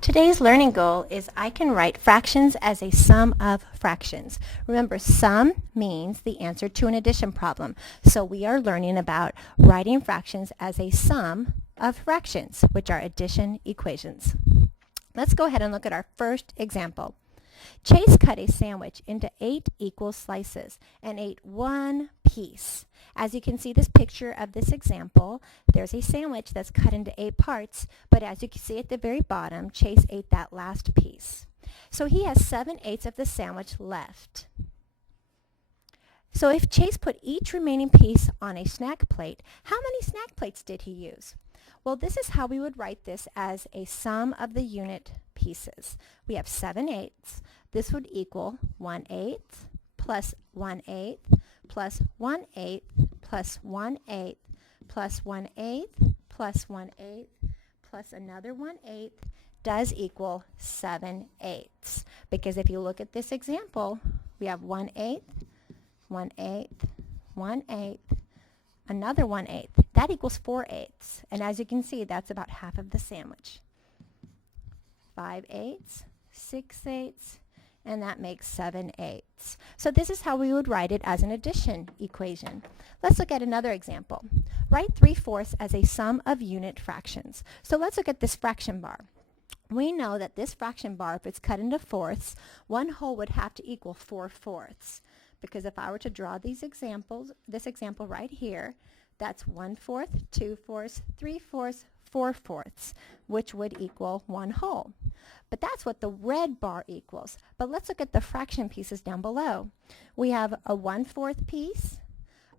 Today's learning goal is I can write fractions as a sum of fractions. Remember, sum means the answer to an addition problem. So we are learning about writing fractions as a sum of fractions, which are addition equations. Let's go ahead and look at our first example. Chase cut a sandwich into 8 equal slices and ate one piece. As you can see this picture of this example, there's a sandwich that's cut into 8 parts, but as you can see at the very bottom, Chase ate that last piece. So he has 7/8 of the sandwich left. So if Chase put each remaining piece on a snack plate, how many snack plates did he use? Well, this is how we would write this as a sum of the unit pieces. We have 7/8. This would equal 1/8 plus 1/8 plus 1/8 plus 1/8 plus 1/8 plus 1/8 plus another 1/8 does equal 7/8. Because if you look at this example, we have 1/8, 1/8, 1/8, another 1/8. That equals 4/8. And as you can see, that's about half of the sandwich. 5/8, 6/8, and that makes 7/8. So this is how we would write it as an addition equation. Let's look at another example. Write 3/4 as a sum of unit fractions. So let's look at this fraction bar. We know that this fraction bar, if it's cut into fourths, one whole would have to equal 4/4. Because if I were to draw these examples, this example right here, that's 1/4, 2/4, 3/4, 4/4, which would equal one whole. But that's what the red bar equals. But let's look at the fraction pieces down below. We have a 1/4 piece,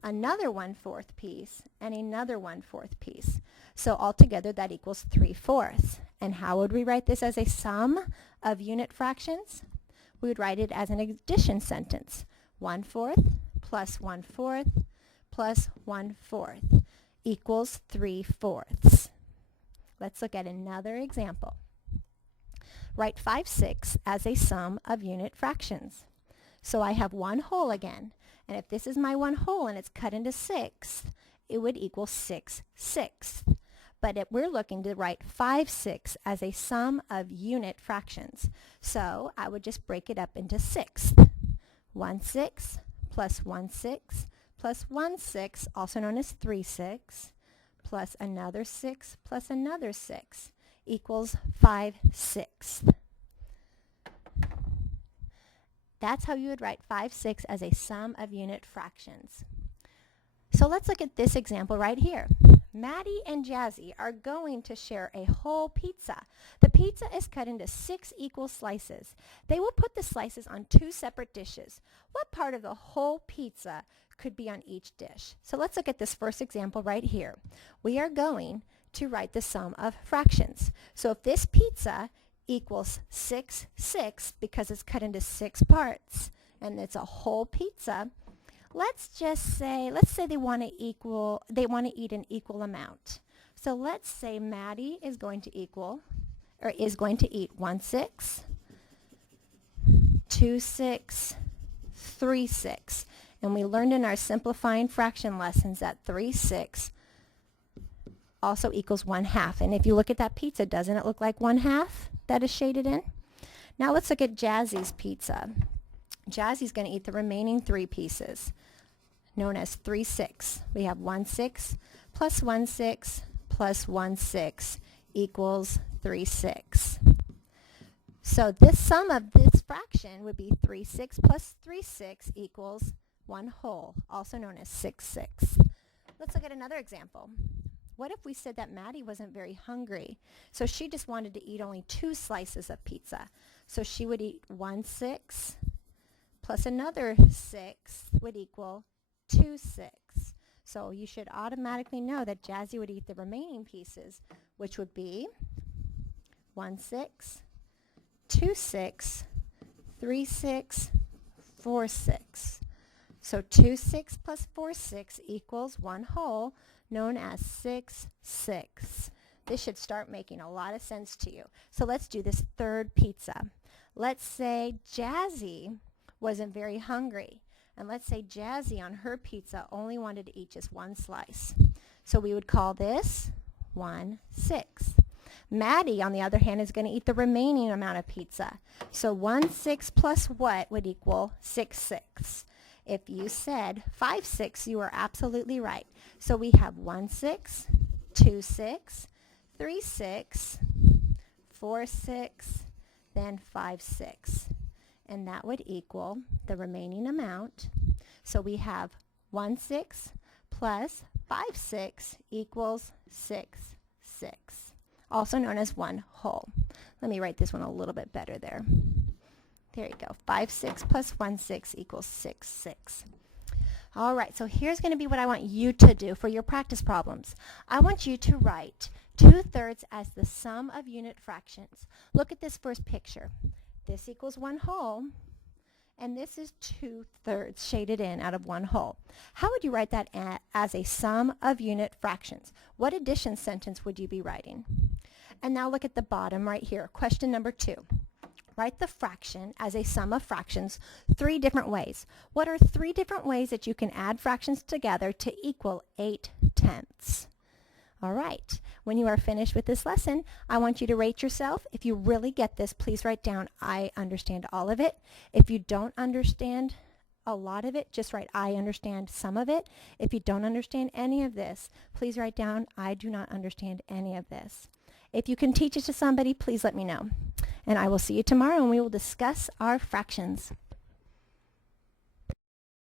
another 1/4 piece, and another 1/4 piece. So altogether that equals 3/4. And how would we write this as a sum of unit fractions? We would write it as an addition sentence. 1/4 plus 1/4 plus 1/4 equals 3/4. Let's look at another example. Write 5/6 as a sum of unit fractions. So I have one whole again, and if this is my one whole and it's cut into 6, it would equal 6/6. But if we're looking to write 5/6 as a sum of unit fractions. So I would just break it up into 6. 1/6 plus 1/6 plus 1/6, also known as 3/6, plus another 6 plus another 6 equals 5/6. That's how you would write 5/6 as a sum of unit fractions. So let's look at this example right here. Maddie and Jazzy are going to share a whole pizza. The pizza is cut into 6 equal slices. They will put the slices on 2 separate dishes. What part of the whole pizza could be on each dish? So let's look at this first example right here. We are going to write the sum of fractions. So if this pizza equals 6/6 because it's cut into 6 parts and it's a whole pizza, let's say they want to eat an equal amount. So let's say Maddie is going to eat 1/6, 2/6, 3/6. And we learned in our simplifying fraction lessons that 3/6 also equals 1/2. And if you look at that pizza, doesn't it look like 1/2 that is shaded in? Now let's look at Jazzy's pizza. Jazzy's going to eat the remaining 3 pieces, known as 3/6. We have 1/6 plus 1/6 plus 1/6 equals 3/6. So this sum of this fraction would be 3/6 plus 3/6 equals one whole, also known as 6/6. Let's look at another example. What if we said that Maddie wasn't very hungry, so she just wanted to eat only 2 slices of pizza? So she would eat 1/6 plus another 6 would equal 2/6. So you should automatically know that Jazzy would eat the remaining pieces, which would be 1/6, 2/6, 3/6, 4/6. So 2/6 plus 4/6 equals one whole, known as 6/6. This should start making a lot of sense to you. So let's do this third pizza. Let's say Jazzy wasn't very hungry. And let's say Jazzy on her pizza only wanted to eat just 1 slice. So we would call this 1/6. Maddie, on the other hand, is going to eat the remaining amount of pizza. So 1/6 plus what would equal 6/6? If you said 5/6, you are absolutely right. So we have 1/6, 2/6, 3/6, 4/6, then 5/6. And that would equal the remaining amount. So we have 1/6 plus 5/6 equals 6/6, also known as 1/2. Let me write this one a little bit better there. There you go. 5/6 plus 1/6 equals 6/6. All right, so here's going to be what I want you to do for your practice problems. I want you to write 2/3 as the sum of unit fractions. Look at this first picture. This equals 1/2, and this is 2/3 shaded in out of 1/2. How would you write that as a sum of unit fractions? What addition sentence would you be writing? And now look at the bottom right here, question number 2. Write the fraction as a sum of fractions 3 different ways. What are 3 different ways that you can add fractions together to equal 8/10? All right, when you are finished with this lesson, I want you to rate yourself. If you really get this, please write down, I understand all of it. If you don't understand a lot of it, just write, I understand some of it. If you don't understand any of this, please write down, I do not understand any of this. If you can teach it to somebody, please let me know. And I will see you tomorrow and we will discuss our fractions.